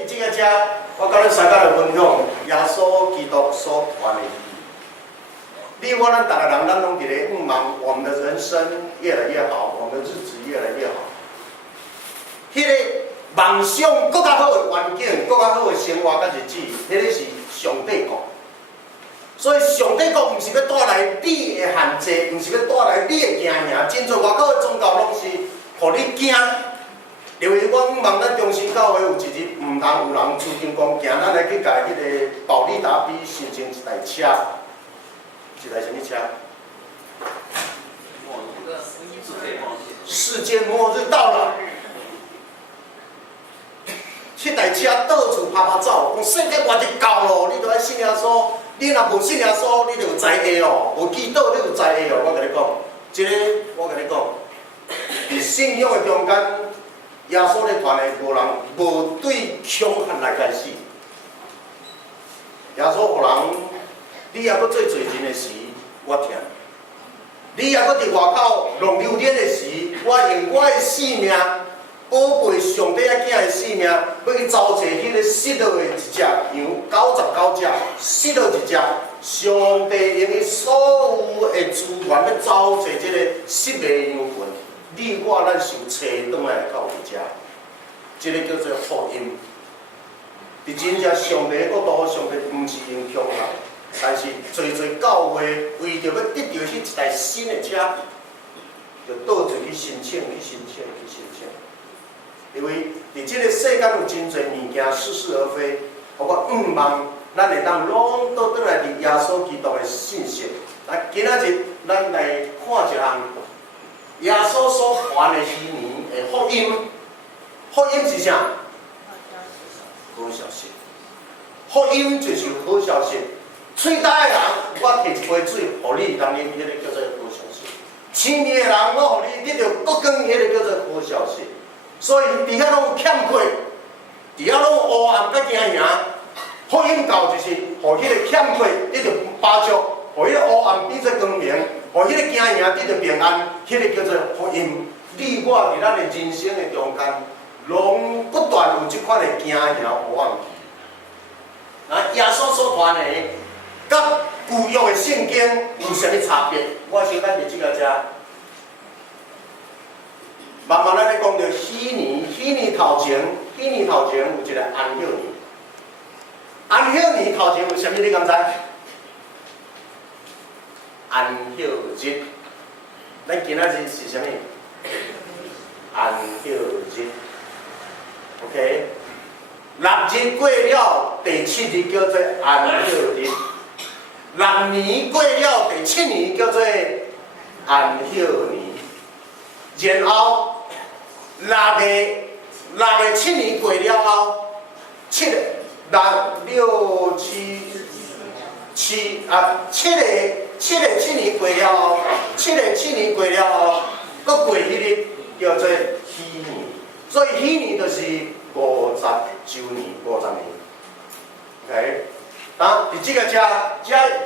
伫即个遮，我甲恁大家来分享耶稣基督所传的义。你我咱逐个人，咱拢伫咧望我们的人生越来越好，我们的日子越来越好。迄个梦想更较好的环境，更较好的生活甲日子，迄个是上帝国。所以上帝国毋是要带来你的限制，毋是要带来你的惊吓。真侪外口的宗教拢是互你惊。因为我望咱中心教会有一日毋通有人出金光行，咱来去甲迄个保利达比形成一台车，一台什么车？世界末日到了。迄台车到处拍拍走，讲世界末日到咯，你着爱信耶稣。你若无信耶稣，你着有灾厄哦。无祈祷，你有灾厄哦。我甲你讲，即个我甲你讲，伫信仰的中间。耶稣咧传的无人无对强悍来开始，耶稣互人，你也搁做罪人的时，我听；你也搁伫外口弄榴莲的时，我用我的性命宝贝上帝仔囝的性命，要去招找迄个失落的一只羊，99只失落一只，上帝用伊所有的资源要招找即个失迷的羊群。你我咱想找倒来到伫遮，即个叫做福音。伫真正上帝的国度，上帝毋是用强悍，但是侪教会为着要得到迄一台新的车，就倒做去申请。因为伫即个世间有真侪物件似是而非，互我望咱会当拢倒转来伫耶稣基督的信息。来，今仔日咱来看一项。耶稣所传的希尼的福音，福音是啥？好消息。福音就是好消息。喙焦的人，我摕一杯水，互你当啉，迄个叫做好消息。青面的人，我互你得到国光，迄个叫做好消息。所以伫遐拢有欠缺，伫遐拢有黑暗甲惊吓。福音教就是互迄个欠缺得到帮助，互迄个黑暗变做光明。互迄个惊吓得到平安，迄个叫做福音。你我伫咱的人生的中间，拢不断有即款的惊吓黑暗期。啊，耶稣所传的，甲旧约的圣经有啥物差别？我想咱伫即个遮，慢慢咱咧讲到希尼头前有一个安歇年。安歇年头前有啥物？你敢知？安歇日，咱今仔日是啥物？安歇日 ，OK。6日过了，第7日叫做安歇日。6年过了，第7年叫做安歇年。然后6个7年过了后，6、6、7个7年过了后，7个7年过了后，搁过迄日叫做希年，所以希年就是50周年，50年。OK， 啊，伫即个遮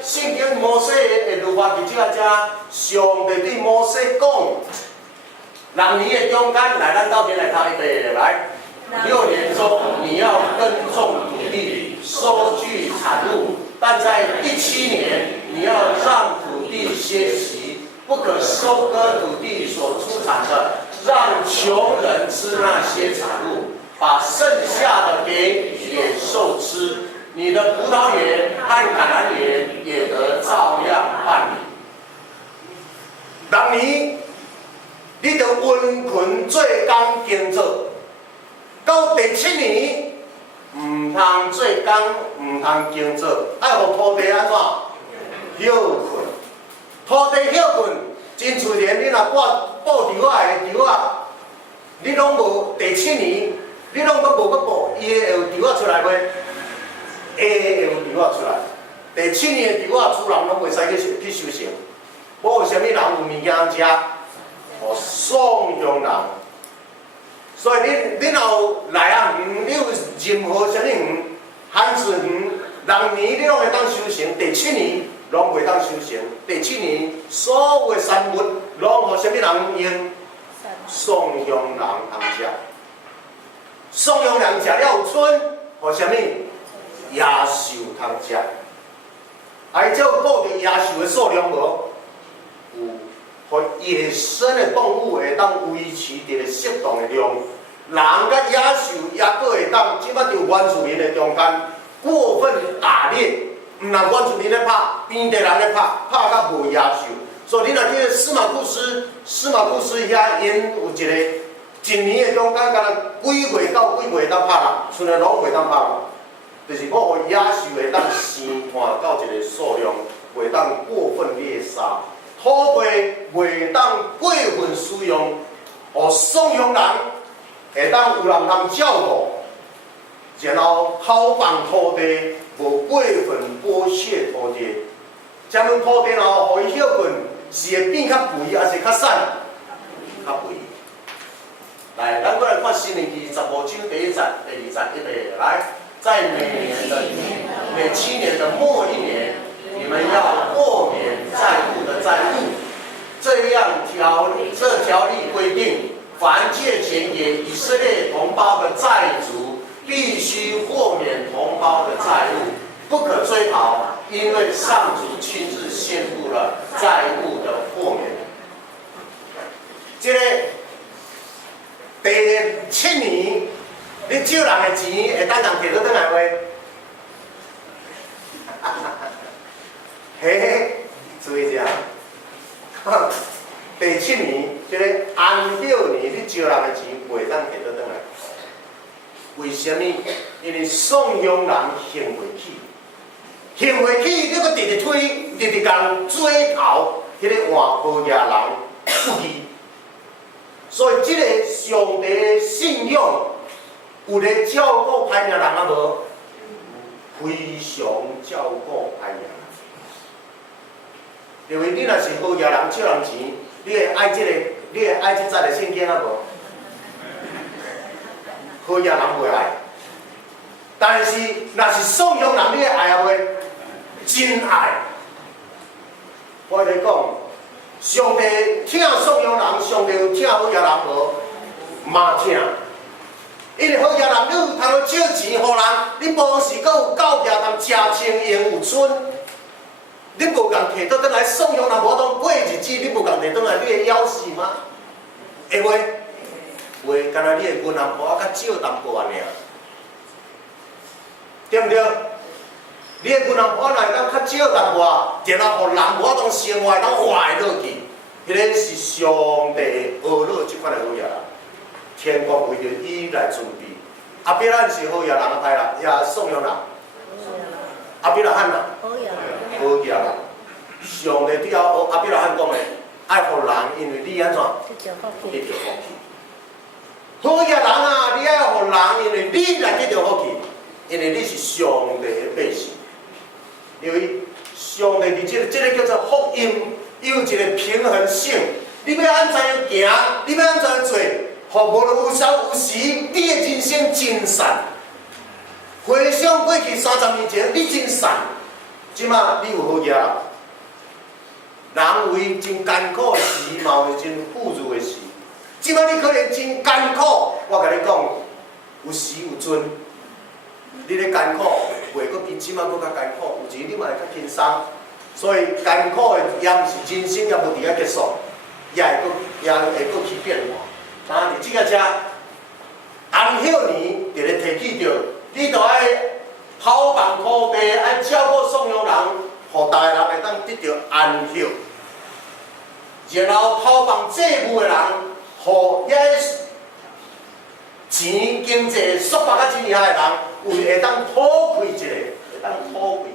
圣经摩西的律法伫即个遮，上帝对摩西讲，6年的中间，来咱到底来读一遍，来，6年中你要耕种土地，收据产物。但在第7年，你要让土地歇息，不可收割土地所出产的，让穷人吃那些产物，把剩下的给野兽吃。你的葡萄园和橄榄园也得照样办理。6年，你得温群做工耕作，到第7年。唔通做工，唔通耕作，爱互土地安怎？休困。土地休困，真自然。你若报稻仔的稻仔，你拢无第7年，你拢阁无报，伊会有稻仔出来袂？会有稻仔出来。第7年的稻仔，主人拢袂使去收成。无有啥物人有物件食？送养人。所以你若有内啊鱼，你有任何啥物鱼，番薯鱼，6年你拢会当收成，第7年拢袂当收成。第7年所有的产物拢互啥物人用？送养人通食。送养人食了有剩，互啥物野兽通食。啊，伊只有顾着野兽的数量无，有，互野生的动物会当维持伫个适当的量。人甲野兽也阁会当，即摆伫原住民的中间过分打猎，毋若原住民咧拍，边地人咧拍，拍甲无野兽。所以你若去司马库斯遐，因有一个一年的中间，敢若几月到几月当拍人，剩下拢袂当拍人。就是我互野兽会当生活到一个数量，袂当过分猎杀，土地袂当过分使用，互送养人会当有人通照顾，然后讨放土地，无过分剥削土地。这份土地若互伊休困，是会变较肥，还是较瘦？较肥。来，咱过来看《申命记》15章第1节、第2节一类来。在每7年的末1年，你们要豁免债务的债务。这条例规定，凡借钱给以色列同胞的债主，必须豁免同胞的债务，不可追讨，因为上主亲自宣布了债务的豁免。这个第7年。你借人的钱会当人摕倒转来袂？嘿嘿，注意一下。第7年，即个安六年，你借人的钱袂当摕倒转来。为什么？因为送养人还袂起，还袂起，你阁直直推，直直共追头，迄个换好野人不义。所以，即个上帝的信仰。有咧照顾歹命人啊无？非常照顾歹命人。因为你若是好野人借人钱，你会爱即个，你会爱即载的圣经啊无？好野人袂爱。但是若是送养人，你会爱啊袂？真爱。我咧讲，上帝疼送养人，上帝有疼好野人无？嘛疼。因为好野人，你有通借钱互人，你无时阁有够业通食清用有剩，你无共摕倒转来送养人，无当过日子，你无共摕倒来，你会枵死吗？会袂？袂，干那你的银行簿较少淡薄仔尔，对毋对？你的银行簿若会当较少淡薄仔，然后互人无当生活当活会落去，迄个是上帝恶落即款的好野人。天国为着伊来准备。阿伯兰是好野人啊，歹人，也送养人。阿伯拉罕啊，好野人。上帝对阿伯拉罕讲的，爱互人，因为你安怎？得着福气。好野人啊，你爱互人，因为你来得着福气，因为你是上帝的百姓。因为上帝伫这个叫做福音，有一个平衡性。你要安怎样行？你要安怎样做？互无论有时有时，你的人生真善。回想过去30年前，你真善，即马你有好野人。人为真艰苦的时，嘛有真富裕的时。即马你可能真艰苦，我甲你讲，有时有阵，你咧艰苦，袂阁比即马阁较艰苦，有时你嘛会较轻松。所以艰苦的也毋是人生，也无伫遐结束，也会阁去变化。当伫即个遮安休年，就咧提起着，你着爱讨放土地，爱照顾送养人，互大人会当得到安休。然后讨放债务的人，互遐钱经济束缚较真厉害的人，会当讨开一个，会当讨开